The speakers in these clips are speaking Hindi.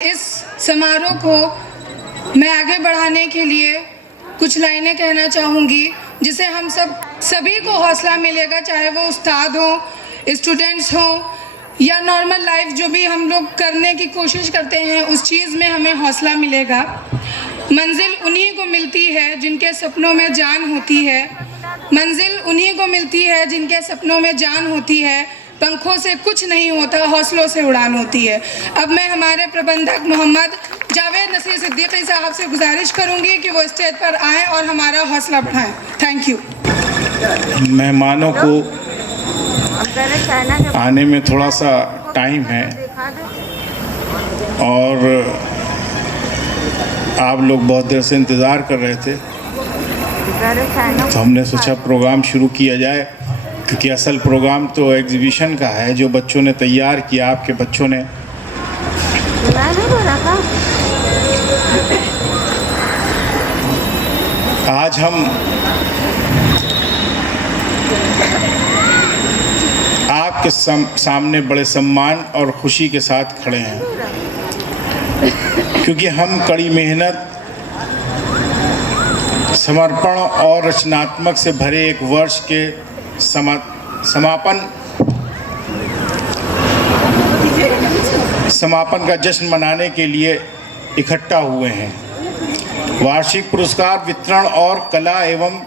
इस समारोह को मैं आगे बढ़ाने के लिए कुछ लाइनें कहना चाहूँगी जिससे हम सभी को हौसला मिलेगा, चाहे वो उस्ताद हो, स्टूडेंट्स हो या नॉर्मल लाइफ जो भी हम लोग करने की कोशिश करते हैं उस चीज़ में हमें हौसला मिलेगा। मंजिल उन्हीं को मिलती है जिनके सपनों में जान होती है। मंजिल उन्हीं को मिलती है जिनके सपनों में जान होती है। पंखों से कुछ नहीं होता, हौसलों से उड़ान होती है। अब मैं हमारे प्रबंधक मोहम्मद जावेद नसीर सिद्दीकी साहब से गुजारिश करूंगी कि वो स्टेज पर आएँ और हमारा हौसला बढ़ाएं। Thank you. मेहमानों को आने में थोड़ा सा टाइम है और आप लोग बहुत देर से इंतज़ार कर रहे थे, तो हमने सोचा प्रोग्राम शुरू किया जाए, क्योंकि असल प्रोग्राम तो एग्जीबिशन का है जो बच्चों ने तैयार किया, आपके बच्चों ने। आज हम आपके सामने बड़े सम्मान और खुशी के साथ खड़े हैं, क्योंकि हम कड़ी मेहनत, समर्पण और रचनात्मक से भरे एक वर्ष के समापन का जश्न मनाने के लिए इकट्ठा हुए हैं। वार्षिक पुरस्कार वितरण और कला एवं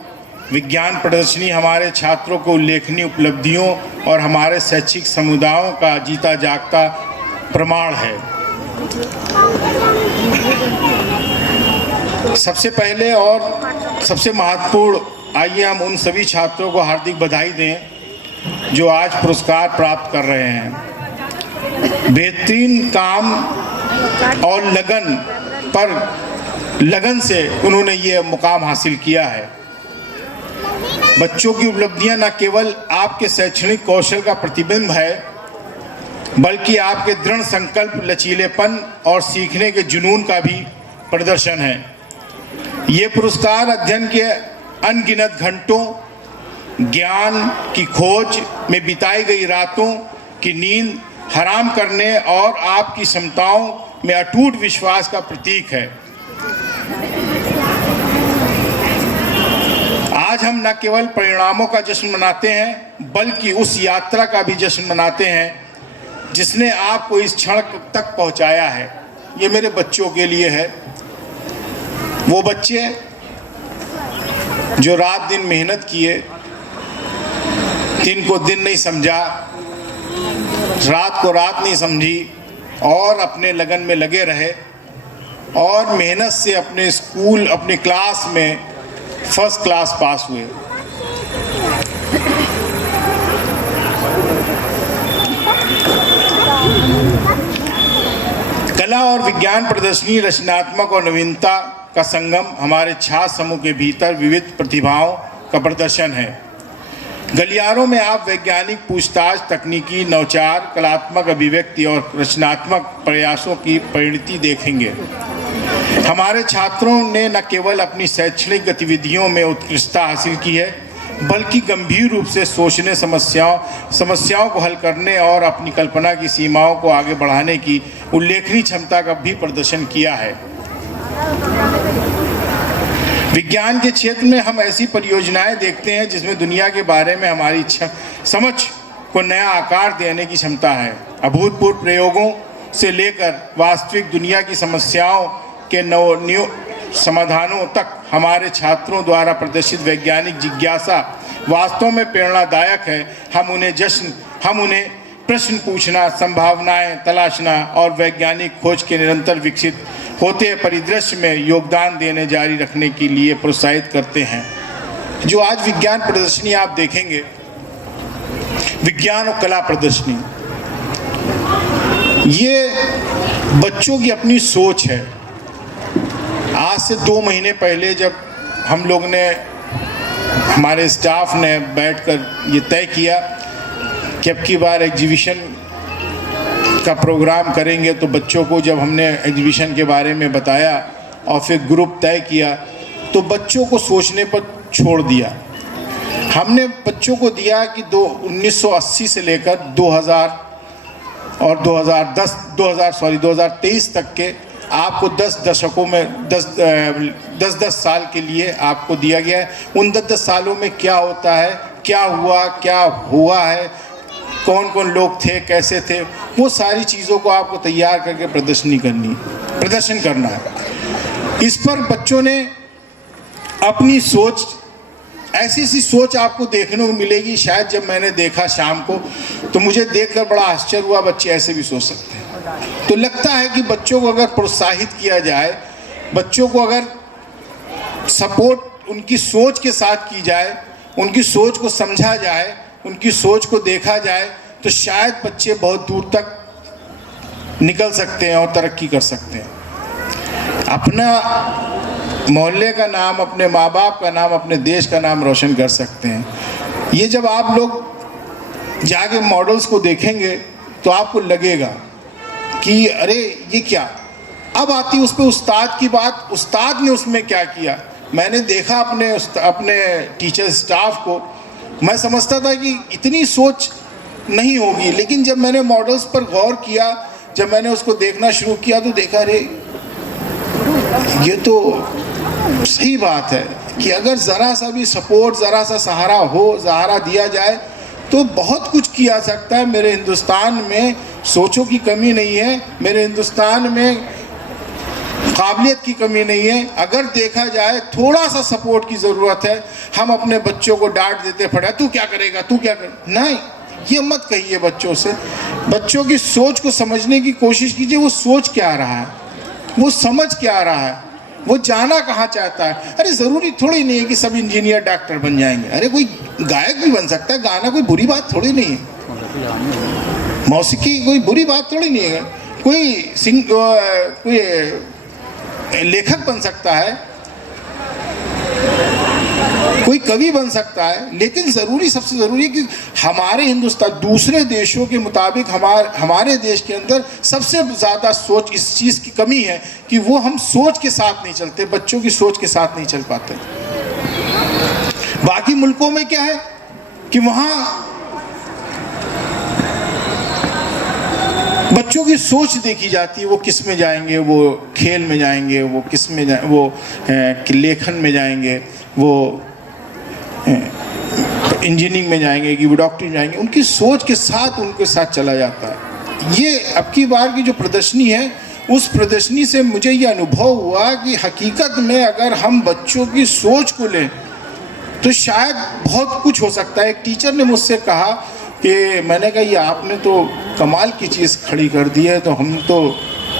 विज्ञान प्रदर्शनी हमारे छात्रों को उल्लेखनीय उपलब्धियों और हमारे शैक्षिक समुदायों का जीता जागता प्रमाण है। सबसे पहले और सबसे महत्वपूर्ण, आइए हम उन सभी छात्रों को हार्दिक बधाई दें जो आज पुरस्कार प्राप्त कर रहे हैं। बेहतरीन काम और लगन से उन्होंने ये मुकाम हासिल किया है। बच्चों की उपलब्धियां न केवल आपके शैक्षणिक कौशल का प्रतिबिंब है, बल्कि आपके दृढ़ संकल्प, लचीलेपन और सीखने के जुनून का भी प्रदर्शन है। ये पुरस्कार अध्ययन के अनगिनत घंटों, ज्ञान की खोज में बिताई गई रातों की नींद हराम करने और आपकी क्षमताओं में अटूट विश्वास का प्रतीक है। आज हम न केवल परिणामों का जश्न मनाते हैं, बल्कि उस यात्रा का भी जश्न मनाते हैं जिसने आपको इस क्षण तक पहुंचाया है। ये मेरे बच्चों के लिए है, वो बच्चे जो रात दिन मेहनत किए, दिन को दिन नहीं समझा, रात को रात नहीं समझी और अपने लगन में लगे रहे और मेहनत से अपने स्कूल, अपने क्लास में फर्स्ट क्लास पास हुए। कला और विज्ञान प्रदर्शनी रचनात्मक और नवीनता का संगम हमारे छात्र समूह के भीतर विविध प्रतिभाओं का प्रदर्शन है। गलियारों में आप वैज्ञानिक पूछताछ, तकनीकी नवाचार, कलात्मक अभिव्यक्ति और रचनात्मक प्रयासों की परिणति देखेंगे। हमारे छात्रों ने न केवल अपनी शैक्षणिक गतिविधियों में उत्कृष्टता हासिल की है, बल्कि गंभीर रूप से सोचने, समस्याओं को हल करने और अपनी कल्पना की सीमाओं को आगे बढ़ाने की उल्लेखनीय क्षमता का भी प्रदर्शन किया है। विज्ञान के क्षेत्र में हम ऐसी परियोजनाएं देखते हैं जिसमें दुनिया के बारे में हमारी समझ को नया आकार देने की क्षमता है। अभूतपूर्व प्रयोगों से लेकर वास्तविक दुनिया की समस्याओं के नव समाधानों तक हमारे छात्रों द्वारा प्रदर्शित वैज्ञानिक जिज्ञासा वास्तव में प्रेरणादायक है। हम उन्हें प्रश्न पूछना, संभावनाएं तलाशना और वैज्ञानिक खोज के निरंतर विकसित होते परिदृश्य में योगदान देने जारी रखने के लिए प्रोत्साहित करते हैं। जो आज विज्ञान प्रदर्शनी आप देखेंगे, विज्ञान और कला प्रदर्शनी, ये बच्चों की अपनी सोच है। आज से 2 महीने पहले जब हम लोग ने, हमारे स्टाफ ने बैठकर ये तय किया कि अब की बार एग्जीबिशन का प्रोग्राम करेंगे, तो बच्चों को जब हमने एग्जीबिशन के बारे में बताया और फिर ग्रुप तय किया, तो बच्चों को सोचने पर छोड़ दिया। हमने बच्चों को दिया कि 1980 से लेकर और 2023 तक के आपको 10 दशकों में 10 साल के लिए आपको दिया गया है। उन 10 सालों में क्या होता है, क्या हुआ है, कौन कौन लोग थे, कैसे थे, वो सारी चीज़ों को आपको तैयार करके प्रदर्शन करना है। इस पर बच्चों ने अपनी सोच, ऐसी सी सोच आपको देखने को मिलेगी। शायद जब मैंने देखा शाम को तो मुझे देखकर बड़ा आश्चर्य हुआ, बच्चे ऐसे भी सोच सकते हैं। तो लगता है कि बच्चों को अगर प्रोत्साहित किया जाए, बच्चों को अगर सपोर्ट उनकी सोच के साथ की जाए, उनकी सोच को समझा जाए, उनकी सोच को देखा जाए, तो शायद बच्चे बहुत दूर तक निकल सकते हैं और तरक्की कर सकते हैं। अपना मोहल्ले का नाम, अपने माँ बाप का नाम, अपने देश का नाम रोशन कर सकते हैं। ये जब आप लोग जाके मॉडल्स को देखेंगे तो आपको लगेगा कि अरे ये क्या। अब आती उस पर उस्ताद की बात, उस्ताद ने उसमें क्या किया। मैंने देखा अपने टीचर स्टाफ को, मैं समझता था कि इतनी सोच नहीं होगी, लेकिन जब मैंने मॉडल्स पर गौर किया, जब मैंने उसको देखना शुरू किया तो देखा अरे ये तो सही बात है कि अगर ज़रा सा भी सपोर्ट, ज़रा सा सहारा दिया जाए तो बहुत कुछ किया सकता है। मेरे हिंदुस्तान में सोचों की कमी नहीं है, मेरे हिंदुस्तान में काबिलियत की कमी नहीं है। अगर देखा जाए थोड़ा सा सपोर्ट की ज़रूरत है। हम अपने बच्चों को डांट देते पड़ा, तू क्या करेगा, तू क्या कर, नहीं, ये मत कहिए बच्चों से। बच्चों की सोच को समझने की कोशिश कीजिए, वो सोच क्या रहा है, वो समझ क्या रहा है, वो जाना कहाँ चाहता है। अरे ज़रूरी थोड़ी नहीं है कि सब इंजीनियर डॉक्टर बन जाएंगे। अरे कोई गायक भी बन सकता है, गाना कोई बुरी बात थोड़ी नहीं है, मौसीकी कोई बुरी बात थोड़ी नहीं है। कोई लेखक बन सकता है, कोई कवि बन सकता है, लेकिन सबसे ज़रूरी है कि हमारे हिंदुस्तान दूसरे देशों के मुताबिक हमारे देश के अंदर सबसे ज़्यादा सोच, इस चीज़ की कमी है कि वो हम सोच के साथ नहीं चलते, बच्चों की सोच के साथ नहीं चल पाते। बाकी मुल्कों में क्या है कि वहाँ बच्चों की सोच देखी जाती है, वो किस में जाएंगे, वो खेल में जाएंगे, वो किस में वो लेखन में जाएंगे, वो इंजीनियरिंग में जाएंगे कि वो डॉक्टरी में जाएंगे। उनकी सोच के साथ उनके साथ चला जाता है। ये अब की बार की जो प्रदर्शनी है, उस प्रदर्शनी से मुझे ये अनुभव हुआ कि हकीकत में अगर हम बच्चों की सोच को लें तो शायद बहुत कुछ हो सकता है। एक टीचर ने मुझसे कहा कि मैंने कहा ये आपने तो कमाल की चीज़ खड़ी कर दी है, तो हम तो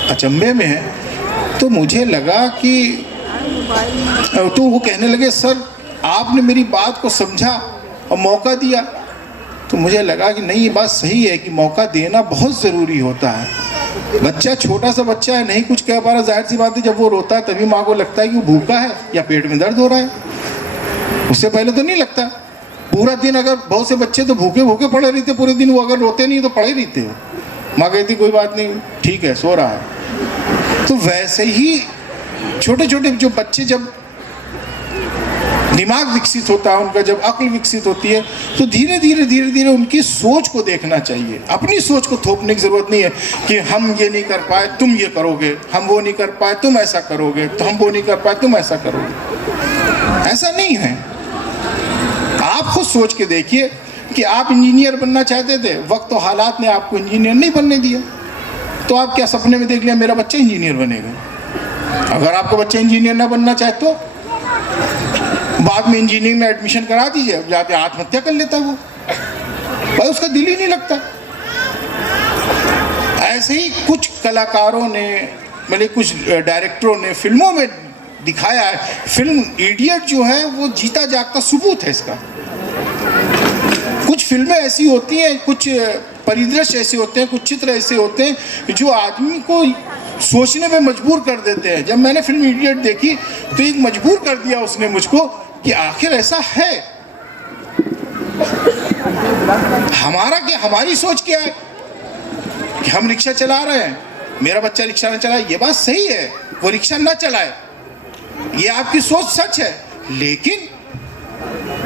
अचंभे में हैं। तो मुझे लगा कि तो वो कहने लगे सर आपने मेरी बात को समझा और मौका दिया। तो मुझे लगा कि नहीं, ये बात सही है कि मौका देना बहुत ज़रूरी होता है। बच्चा छोटा सा बच्चा है, नहीं कुछ कह पा रहा, जाहिर सी बात है जब वो रोता है तभी माँ को लगता है कि वो भूखा है या पेट में दर्द हो रहा है, उससे पहले तो नहीं लगता। पूरा दिन अगर बहुत से बच्चे तो भूखे भूखे पड़े रहते पूरे दिन, वो अगर रोते नहीं तो पड़े रहते हो। माँ कहती कोई बात नहीं, ठीक है, सो रहा है। तो वैसे ही छोटे छोटे जो बच्चे, जब दिमाग विकसित होता है उनका, जब अक्ल विकसित होती है, तो धीरे धीरे उनकी सोच को देखना चाहिए। अपनी सोच को थोपने की ज़रूरत नहीं है कि हम ये नहीं कर पाए तुम ये करोगे, हम वो नहीं कर पाए तुम ऐसा करोगे, तो हम वो नहीं कर पाए तुम ऐसा करोगे। ऐसा नहीं है। आप खुद सोच के देखिए कि आप इंजीनियर बनना चाहते थे, वक्त और हालात ने आपको इंजीनियर नहीं बनने दिया, तो आप क्या सपने में देख लिया मेरा बच्चा इंजीनियर बनेगा। अगर आपका बच्चा इंजीनियर ना बनना चाहे तो बाद में इंजीनियरिंग में एडमिशन करा दीजिए, जाके आत्महत्या कर लेता वो, भाई उसका दिल ही नहीं लगता। ऐसे ही कुछ कलाकारों ने, मतलब कुछ डायरेक्टरों ने फिल्मों में दिखाया है। फिल्म इडियट जो है वो जीता जागता सबूत है इसका। कुछ फिल्में ऐसी होती हैं, कुछ परिदृश्य ऐसे होते हैं, कुछ चित्र ऐसे होते हैं जो आदमी को सोचने पे मजबूर कर देते हैं। जब मैंने फिल्म इडियट देखी तो एक मजबूर कर दिया उसने मुझको कि आखिर ऐसा है। हमारा क्या, हमारी सोच क्या है कि हम रिक्शा चला रहे हैं, मेरा बच्चा रिक्शा ना चलाए, ये बात सही है, वो रिक्शा ना चलाए, ये आपकी सोच सच है। लेकिन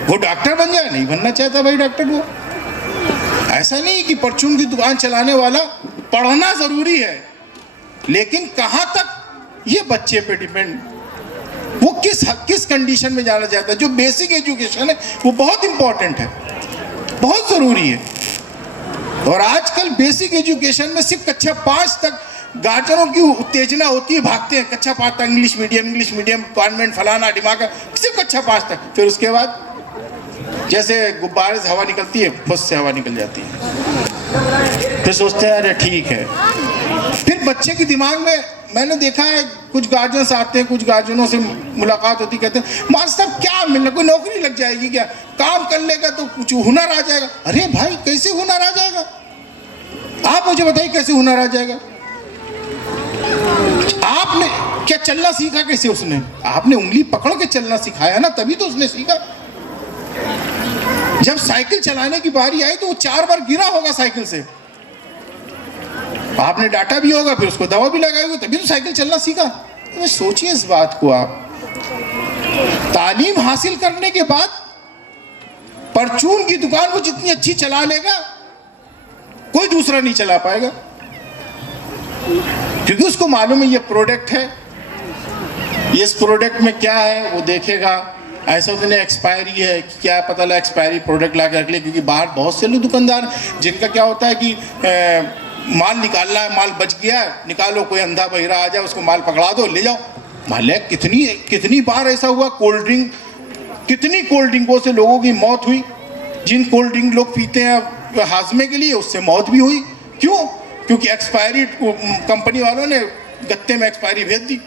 वो डॉक्टर बन जाए, नहीं बनना चाहता भाई डॉक्टर वो। ऐसा नहीं कि परचून की दुकान चलाने वाला पढ़ना ज़रूरी है, लेकिन कहाँ तक ये बच्चे पे डिपेंड, वो किस कंडीशन में जाना चाहता है। जो बेसिक एजुकेशन है वो बहुत इंपॉर्टेंट है, बहुत ज़रूरी है। और आजकल बेसिक एजुकेशन में सिर्फ कक्षा 5 तक गार्जियनों की उत्तेजना होती है, भागते हैं कक्षा 5 तक इंग्लिश मीडियम कॉन्वेंट फलाना दिमाग, सिर्फ कक्षा 5 तक। फिर उसके बाद जैसे गुब्बारे से हवा निकलती है, फुस से हवा निकल जाती है, फिर सोचते हैं अरे ठीक है। फिर बच्चे के दिमाग में मैंने देखा है, कुछ गार्जियंस आते हैं, कुछ गार्जियनों से मुलाकात होती, कहते हैं मास्टर साहब क्या मिलना, कोई नौकरी लग जाएगी क्या, काम कर लेगा तो कुछ हुनर आ जाएगा। अरे भाई कैसे हुनर आ जाएगा, आप मुझे बताइए कैसे हुनर आ जाएगा। आपने क्या चलना सीखा कैसे उसने, आपने उंगली पकड़ के चलना सिखाया ना, तभी तो उसने सीखा। जब साइकिल चलाने की बारी आई तो वो 4 बार गिरा होगा साइकिल से, आपने डांटा भी होगा, फिर उसको दवा भी लगाई होगी, तभी तो साइकिल चलना सीखा। तो सोचिए इस बात को, आप तालीम हासिल करने के बाद परचून की दुकान वो जितनी अच्छी चला लेगा, कोई दूसरा नहीं चला पाएगा, क्योंकि उसको मालूम है ये प्रोडक्ट है, इस प्रोडक्ट में क्या है वो देखेगा। ऐसा तो नहीं एक्सपायरी है, क्या पता लगा एक्सपायरी प्रोडक्ट ला के रख ले, क्योंकि बाहर बहुत से लोग दुकानदार जिनका क्या होता है कि माल निकालना है, माल बच गया है, निकालो, कोई अंधा बहिरा आ जाए उसको माल पकड़ा दो, ले जाओ। मान लिया कितनी बार ऐसा हुआ, कितनी कोल्ड ड्रिंकों से लोगों की मौत हुई, जिन कोल्ड ड्रिंक लोग पीते हैं हाजमे के लिए, उससे मौत भी हुई। क्यों? क्योंकि एक्सपायरी कंपनी वालों ने गत्ते में एक्सपायरी भेज दी,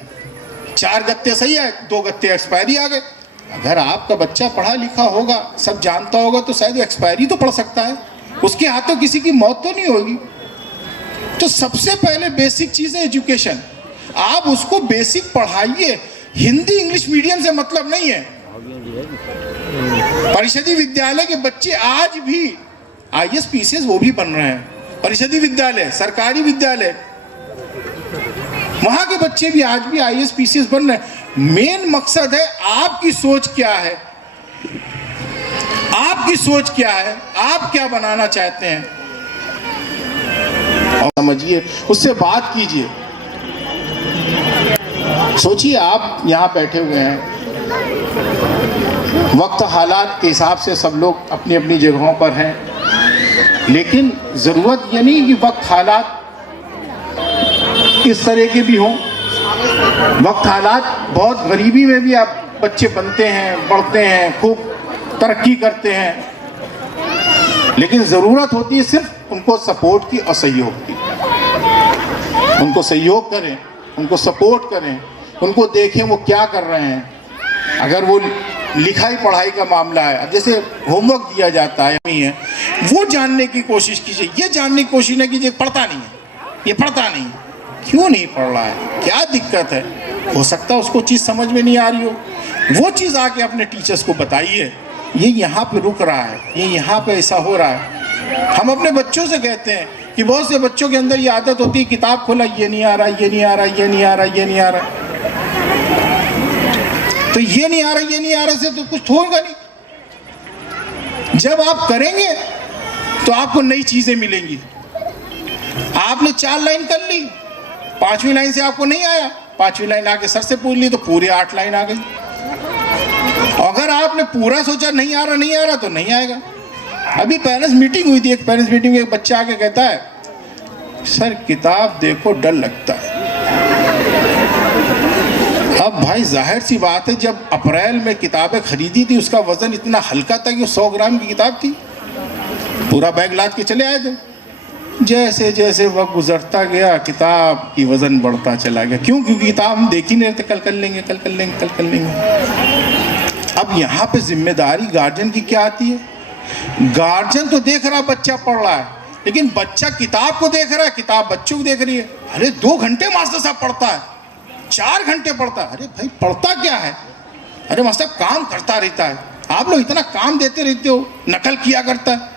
4 गत्ते सही है, 2 गत्ते एक्सपायरी आ गए। अगर आपका बच्चा पढ़ा लिखा होगा, सब जानता होगा, तो शायद वो एक्सपायरी तो पढ़ सकता है, उसके हाथों किसी की मौत तो नहीं होगी। तो सबसे पहले बेसिक चीज़ है एजुकेशन, आप उसको बेसिक पढ़ाइए। हिंदी इंग्लिश मीडियम से मतलब नहीं है। परिषदी विद्यालय के बच्चे आज भी IAS PCS वो भी बन रहे हैं, परिषदी विद्यालय, सरकारी विद्यालय, वहां के बच्चे भी आज भी IAS PCS बन रहे हैं। मेन मकसद है आपकी सोच क्या है, आपकी सोच क्या है, आप क्या बनाना चाहते हैं, और समझिए, उससे बात कीजिए। सोचिए आप यहाँ बैठे हुए हैं, वक्त हालात के हिसाब से सब लोग अपनी अपनी जगहों पर हैं, लेकिन ज़रूरत ये नहीं कि वक्त हालात इस तरह के भी हों। वक्त हालात बहुत गरीबी में भी आप बच्चे बनते हैं, बढ़ते हैं, खूब तरक्की करते हैं, लेकिन ज़रूरत होती है सिर्फ उनको सपोर्ट की और सहयोग की। उनको सहयोग करें, उनको सपोर्ट करें, उनको देखें वो क्या कर रहे हैं। अगर वो लिखाई पढ़ाई का मामला है, अब जैसे होमवर्क दिया जाता है, वो जानने की कोशिश कीजिए। ये जानने की कोशिश न कीजिए पढ़ता नहीं है, ये पढ़ता नहीं, क्यों नहीं पढ़ रहा है, क्या दिक्कत है। हो सकता है उसको चीज़ समझ में नहीं आ रही हो, वो चीज़ आके अपने टीचर्स को बताइए, ये यहाँ पे रुक रहा है, ये यहाँ पे ऐसा हो रहा है। हम अपने बच्चों से कहते हैं कि बहुत से बच्चों के अंदर ये आदत होती है, किताब खोला, ये नहीं आ रहा, ये नहीं आ रहा, ये नहीं आ रहा, ये नहीं आ रहा। तो ये नहीं आ रहा, ये नहीं आ रहा से तो कुछ होगा नहीं। जब आप करेंगे तो आपको नई चीज़ें मिलेंगी। आपने 4 लाइन कर ली, 5वीं लाइन से आपको नहीं आया, 5वीं लाइन आके सर से पूछ ली तो पूरी 8 लाइन आ गई। अगर आपने पूरा सोचा नहीं आ रहा तो नहीं आएगा। अभी पेरेंट्स मीटिंग हुई थी, एक पेरेंट्स मीटिंग में एक बच्चा आके कहता है सर किताब देखो डर लगता है। अब भाई जाहिर सी बात है, जब अप्रैल में किताबें खरीदी थी उसका वजन इतना हल्का था कि 100 ग्राम की किताब थी, पूरा बैग लाद के चले आए थे। जैसे जैसे वक्त गुजरता गया किताब की वजन बढ़ता चला गया। क्यों? क्योंकि किताब हम देख ही नहीं रहते, कल कर लेंगे, कल कर लेंगे, कल कर लेंगे। अब यहाँ पे जिम्मेदारी गार्जियन की क्या आती है? गार्जियन तो देख रहा बच्चा पढ़ रहा है, लेकिन बच्चा किताब को देख रहा है, किताब बच्चों को देख रही है। अरे 2 घंटे मास्टर साहब पढ़ता है, 4 घंटे पढ़ता है। अरे भाई पढ़ता क्या है? अरे मास्टर काम करता रहता है। आप लोग इतना काम देते रहते हो, नकल किया करता है।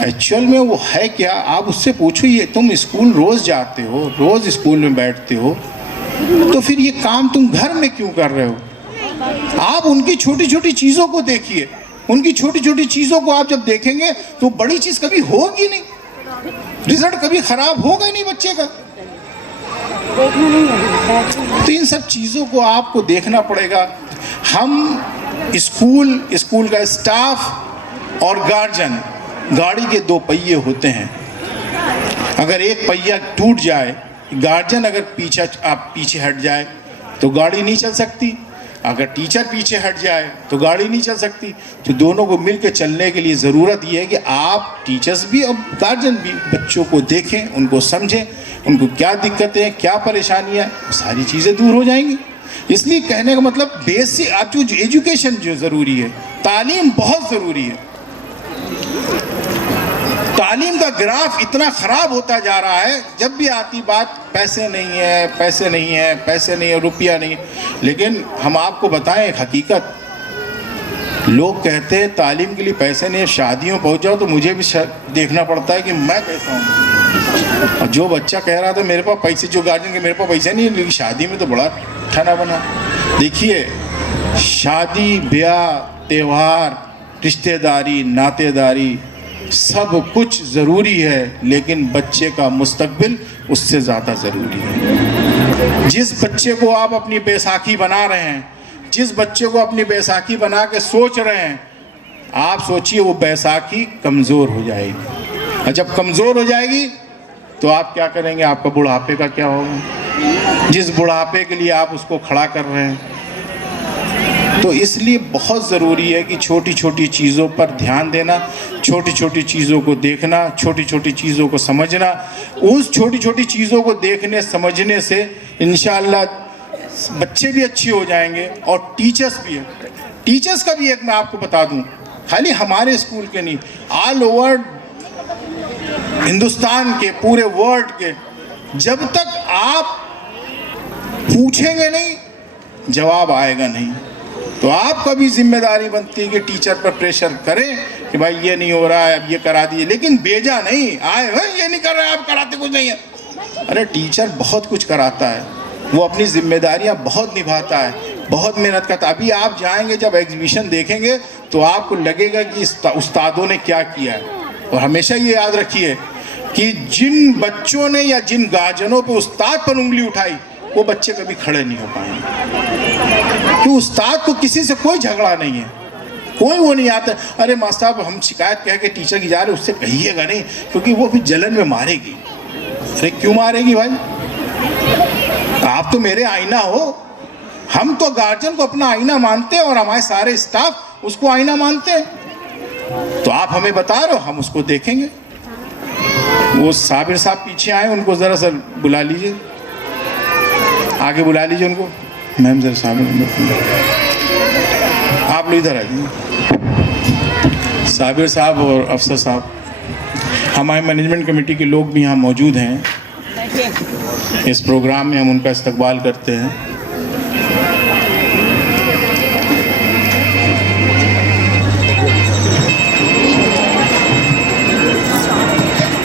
एक्चुअल में वो है क्या? आप उससे पूछो, ये तुम स्कूल रोज़ जाते हो, रोज़ स्कूल में बैठते हो, तो फिर ये काम तुम घर में क्यों कर रहे हो? आप उनकी छोटी छोटी चीज़ों को देखिए, उनकी छोटी छोटी चीज़ों को आप जब देखेंगे तो बड़ी चीज़ कभी होगी नहीं। रिजल्ट कभी खराब होगा ही नहीं बच्चे का। तो इन सब चीज़ों को आपको देखना पड़ेगा। हम स्कूल का स्टाफ और गार्जियन गाड़ी के दो पहिए होते हैं। अगर एक पहिया टूट जाए, गार्जियन अगर पीछे हट जाए तो गाड़ी नहीं चल सकती, अगर टीचर पीछे हट जाए तो गाड़ी नहीं चल सकती। तो दोनों को मिलकर चलने के लिए ज़रूरत ये है कि आप टीचर्स भी और गार्जियन भी बच्चों को देखें, उनको समझें, उनको क्या दिक्कतें, क्या परेशानियाँ, सारी चीज़ें दूर हो जाएंगी। इसलिए कहने का मतलब बेसिक आप जो एजुकेशन जो ज़रूरी है, तालीम बहुत ज़रूरी है। तालीम का ग्राफ इतना ख़राब होता जा रहा है, जब भी आती बात पैसे नहीं है, पैसे नहीं है, पैसे नहीं है, रुपया नहीं है। लेकिन हम आपको बताएं एक हकीकत, लोग कहते हैं तालीम के लिए पैसे नहीं है, शादियों पहुंच जाओ तो मुझे भी देखना पड़ता है कि मैं कैसा हूँ। और जो बच्चा कह रहा था मेरे पास पैसे, जो गार्जियन के मेरे पास पैसे नहीं है, लेकिन शादी में तो बड़ा ठना बना। देखिए, शादी ब्याह त्यौहार रिश्तेदारी नातेदारी सब कुछ ज़रूरी है, लेकिन बच्चे का मुस्तकबिल उससे ज़्यादा ज़रूरी है। जिस बच्चे को आप अपनी बैसाखी बना रहे हैं, जिस बच्चे को अपनी बैसाखी बना के सोच रहे हैं, आप सोचिए वो बैसाखी कमज़ोर हो जाएगी। और जब कमज़ोर हो जाएगी तो आप क्या करेंगे? आपका बुढ़ापे का क्या होगा? जिस बुढ़ापे के लिए आप उसको खड़ा कर रहे हैं। तो इसलिए बहुत ज़रूरी है कि छोटी छोटी चीज़ों पर ध्यान देना, छोटी छोटी चीज़ों को देखना, छोटी छोटी चीज़ों को समझना। उस छोटी छोटी चीज़ों को देखने समझने से इंशाअल्लाह बच्चे भी अच्छे हो जाएंगे और टीचर्स भी है। टीचर्स का भी एक मैं आपको बता दूं, खाली हमारे स्कूल के नहीं, ऑल ओवर हिंदुस्तान के, पूरे वर्ल्ड के, जब तक आप पूछेंगे नहीं जवाब आएगा नहीं। तो आपका भी जिम्मेदारी बनती है कि टीचर पर प्रेशर करें कि भाई ये नहीं हो रहा है, अब ये करा दीजिए, लेकिन भेजा नहीं आए, ये नहीं कर रहे हैं आप, कराते कुछ नहीं है। अरे टीचर बहुत कुछ कराता है, वो अपनी जिम्मेदारियां बहुत निभाता है, बहुत मेहनत करता है। अभी आप जाएंगे, जब एग्जीबिशन देखेंगे तो आपको लगेगा कि उस्तादों ने क्या किया है। और हमेशा ये याद रखिए कि जिन बच्चों ने या जिन गार्जियनों पे उस्ताद पर उंगली उठाई, वो बच्चे कभी खड़े नहीं हो पाएंगे। कि उस्ताद को किसी से कोई झगड़ा नहीं है, कोई वो नहीं आता अरे मास्टर साहब हम शिकायत कह के टीचर की जा रहे, उससे कहिएगा नहीं, क्योंकि वो फिर जलन में मारेगी। अरे क्यों मारेगी भाई? आप तो मेरे आईना हो। हम तो गार्जियन को अपना आईना मानते हैं और हमारे सारे स्टाफ उसको आईना मानते हैं। तो आप हमें बता रहे हो, हम उसको देखेंगे। वो साबिर साहब पीछे आए, उनको ज़रा सा बुला लीजिए, आगे बुला लीजिए उनको। मैम जरा साबिर, आप लोग इधर आइए। साबिर साहब और अफसर साहब, हमारे मैनेजमेंट कमेटी के लोग भी यहाँ मौजूद हैं। इस प्रोग्राम में हम उनका इस्तकबाल करते हैं।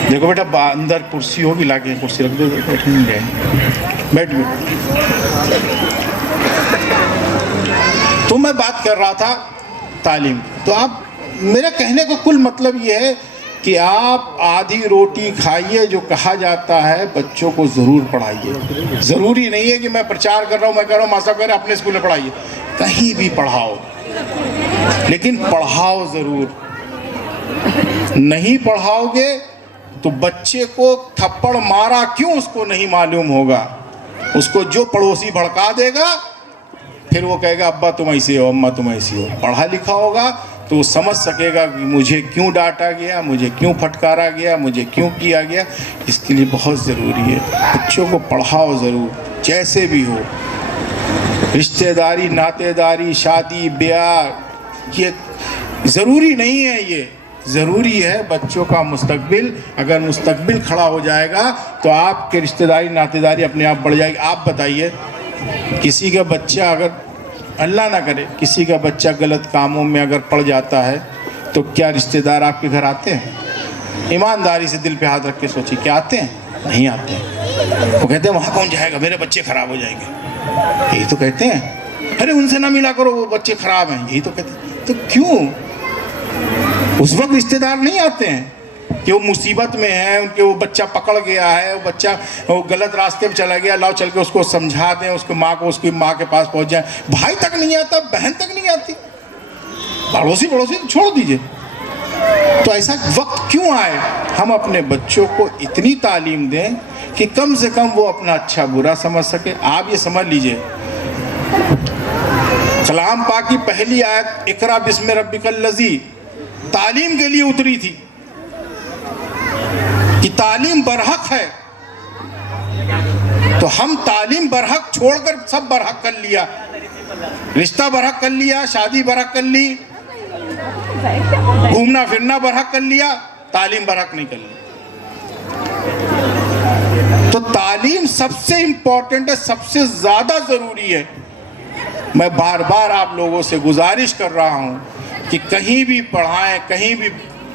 देखो बेटा, अंदर कुर्सी होगी, लाके कुर्सी रख दो, बैठेंगे, बैठ गए। तो मैं बात कर रहा था तालीम। तो आप, मेरा कहने का कुल मतलब ये है कि आप आधी रोटी खाइए, जो कहा जाता है बच्चों को ज़रूर पढ़ाइए। ज़रूरी नहीं है कि मैं प्रचार कर रहा हूँ, मैं कह रहा हूँ मास्टर कह रहे अपने स्कूल में पढ़ाइए, कहीं भी पढ़ाओ, लेकिन पढ़ाओ ज़रूर। नहीं पढ़ाओगे तो बच्चे को थप्पड़ मारा क्यों उसको नहीं मालूम होगा। उसको जो पड़ोसी भड़का देगा, फिर वो कहेगा अब्बा तुम ऐसे हो, अम्मा तुम ऐसी हो। पढ़ा लिखा होगा तो वो समझ सकेगा कि मुझे क्यों डांटा गया, मुझे क्यों फटकारा गया, मुझे क्यों किया गया। इसके लिए बहुत ज़रूरी है बच्चों को पढ़ाओ ज़रूर, जैसे भी हो। रिश्तेदारी नातेदारी शादी ब्याह ये ज़रूरी नहीं है, ये ज़रूरी है बच्चों का मुस्तकबिल। अगर मुस्तकबिल खड़ा हो जाएगा तो आपके रिश्तेदारी नातेदारी अपने आप बढ़ जाएगी। आप बताइए, किसी का बच्चा अगर, अल्लाह ना करे, किसी का बच्चा गलत कामों में अगर पड़ जाता है तो क्या रिश्तेदार आपके घर आते हैं? ईमानदारी से दिल पे हाथ रख के सोचिए, क्या आते हैं? नहीं आते हैं। वो कहते हैं वहाँ कौन जाएगा, मेरे बच्चे ख़राब हो जाएंगे, यही तो कहते हैं। अरे उनसे ना मिला करो, वो बच्चे ख़राब हैं, यही तो कहते हैं। तो क्यों उस वक्त रिश्तेदार नहीं आते हैं? कि वो मुसीबत में है, उनके वो बच्चा पकड़ गया है, वो गलत रास्ते पे चला गया, लाओ चल के उसको समझा दें, उसकी माँ को उसकी माँ के पास पहुँच जाए। भाई तक नहीं आता, बहन तक नहीं आती, पड़ोसी तो छोड़ दीजिए। तो ऐसा वक्त क्यों आए हम अपने बच्चों को इतनी तालीम दें कि कम से कम वो अपना अच्छा बुरा समझ सके। आप ये समझ लीजिए, कलाम पाक की पहली आयत इकरा बिस्मि रब्बिकल लज़ी तालीम के लिए उतरी थी कि तालीम बरहक है। तो हम तालीम बरहक छोड़कर सब बरहक कर लिया, रिश्ता बरहक कर लिया, शादी बरहक कर ली, घूमना फिरना बरहक कर लिया, तालीम बरहक नहीं कर ली। तो तालीम सबसे इंपॉर्टेंट है, सबसे ज्यादा जरूरी है। मैं बार बार आप लोगों से गुजारिश कर रहा हूं कि कहीं भी पढ़ाएं, कहीं भी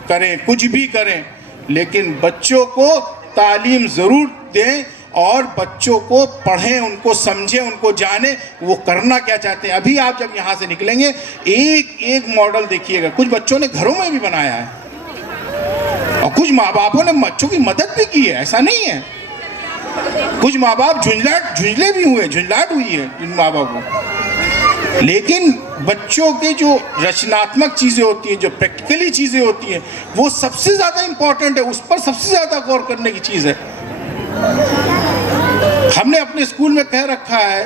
करें, कुछ भी करें, लेकिन बच्चों को तालीम जरूर दें और बच्चों को पढ़ें, उनको समझें, उनको जानें वो करना क्या चाहते हैं। अभी आप जब यहाँ से निकलेंगे एक एक मॉडल देखिएगा, कुछ बच्चों ने घरों में भी बनाया है और कुछ माँ बापों ने बच्चों की मदद भी की है, ऐसा नहीं है। कुछ माँ बाप झुंझले भी हुए, झुंझलाहट हुई है जिन माँ बाप को, लेकिन बच्चों के जो रचनात्मक चीज़ें होती हैं, जो प्रैक्टिकली चीज़ें होती हैं, वो सबसे ज़्यादा इंपॉर्टेंट है, उस पर सबसे ज़्यादा गौर करने की चीज़ है। हमने अपने स्कूल में कह रखा है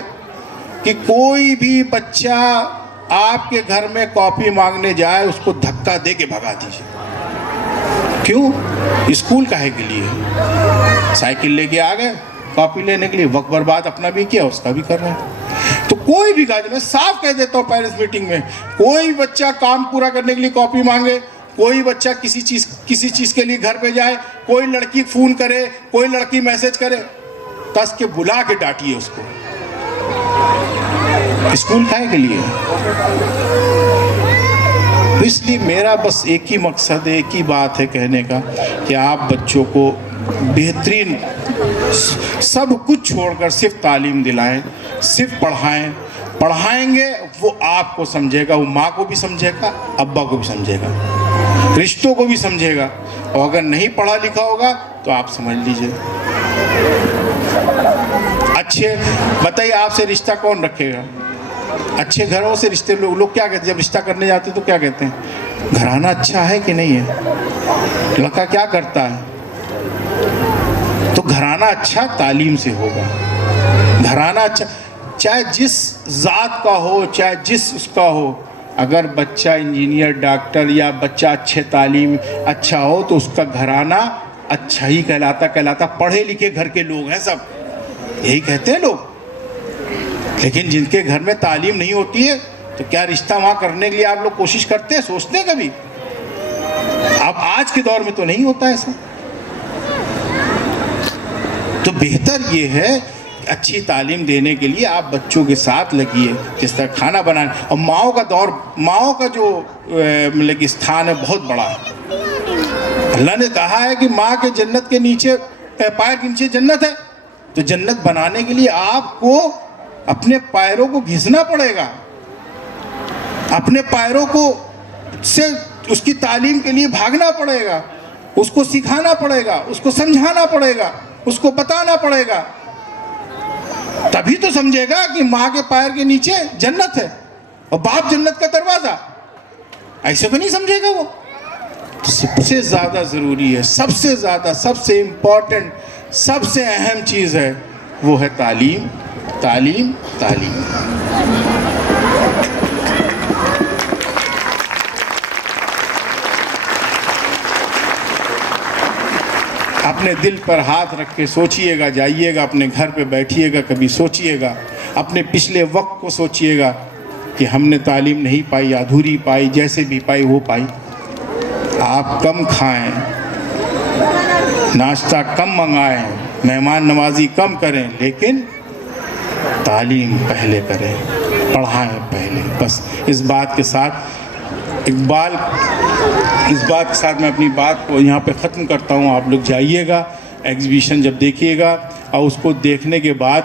कि कोई भी बच्चा आपके घर में कॉपी मांगने जाए उसको धक्का दे के भगा दीजिए। क्यों? स्कूल काहे के लिए? साइकिल लेके आ गए कॉपी लेने के लिए, वक्त बर्बाद अपना भी किया, उसका भी कर रहे हैं। तो कोई भी गार्जियन, मैं साफ कह देता हूँ पेरेंट्स मीटिंग में, कोई बच्चा काम पूरा करने के लिए कॉपी मांगे, कोई बच्चा किसी चीज़ के लिए घर पे जाए, कोई लड़की फ़ोन करे, कोई लड़की मैसेज करे, कस के बुला के डांटिए उसको। स्कूल काहे के लिए? तो इसलिए मेरा बस एक ही मकसद है, एक ही बात है कहने का कि आप बच्चों को बेहतरीन सब कुछ छोड़कर सिर्फ तालीम दिलाएं, सिर्फ पढ़ाएंगे, वो आपको समझेगा, वो माँ को भी समझेगा, अब्बा को भी समझेगा, रिश्तों को भी समझेगा। और अगर नहीं पढ़ा लिखा होगा तो आप समझ लीजिए। अच्छे बताइए, आपसे रिश्ता कौन रखेगा? अच्छे घरों से रिश्ते लोग क्या कहते हैं जब रिश्ता करने जाते हैं तो क्या कहते हैं? घराना अच्छा है कि नहीं है, लड़का क्या करता है? तो घराना अच्छा तालीम से होगा। घराना अच्छा चाहे जिस जात का हो, चाहे जिस उसका हो, अगर बच्चा इंजीनियर, डॉक्टर या बच्चा अच्छे तालीम अच्छा हो तो उसका घराना अच्छा ही कहलाता। पढ़े लिखे घर के लोग हैं सब, यही कहते हैं लोग। लेकिन जिनके घर में तालीम नहीं होती है तो क्या रिश्ता वहाँ करने के लिए आप लोग कोशिश करते हैं, सोचते हैं कभी? अब आज के दौर में तो नहीं होता ऐसा। तो बेहतर ये है अच्छी तालीम देने के लिए आप बच्चों के साथ लगिए, जिस तरह खाना बनाने। और माओ का जो मतलब कि स्थान है बहुत बड़ा है। अल्लाह ने कहा है कि माँ के जन्नत के नीचे, पैर के नीचे जन्नत है। तो जन्नत बनाने के लिए आपको अपने पैरों को घिसना पड़ेगा, अपने पैरों को से उसकी तालीम के लिए भागना पड़ेगा, उसको सिखाना पड़ेगा, उसको समझाना पड़ेगा, उसको बताना पड़ेगा। तभी तो समझेगा कि माँ के पैर के नीचे जन्नत है और बाप जन्नत का दरवाजा। ऐसे तो नहीं समझेगा वो। तो सबसे ज़्यादा ज़रूरी है, सबसे ज़्यादा, सबसे इम्पोर्टेंट, सबसे अहम चीज़ है, वो है तालीम, तालीम, तालीम। अपने दिल पर हाथ रख के सोचिएगा, जाइएगा अपने घर पे बैठिएगा, कभी सोचिएगा, अपने पिछले वक्त को सोचिएगा कि हमने तालीम नहीं पाई, अधूरी पाई, जैसे भी पाई वो पाई। आप कम खाएं, नाश्ता कम मंगाएं, मेहमान नवाजी कम करें, लेकिन तालीम पहले करें, पढ़ाएं पहले। बस इस बात के साथ मैं अपनी बात को यहाँ पे ख़त्म करता हूँ। आप लोग जाइएगा, एग्जीबिशन जब देखिएगा और उसको देखने के बाद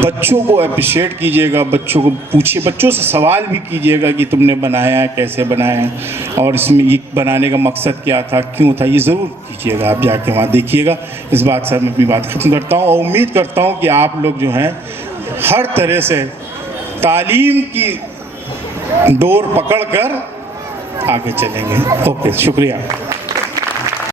बच्चों को अप्रिशिएट कीजिएगा, बच्चों को पूछिए, बच्चों से सवाल भी कीजिएगा कि तुमने बनाया है, कैसे बनाया है और इसमें ये बनाने का मकसद क्या था, क्यों था, ये ज़रूर कीजिएगा। आप जाके वहाँ देखिएगा। इस बात से मैं अपनी बात ख़त्म करता हूँ और उम्मीद करता हूँ कि आप लोग जो हैं हर तरह से तालीम की डोर पकड़ कर आगे चलेंगे। ओके, शुक्रिया।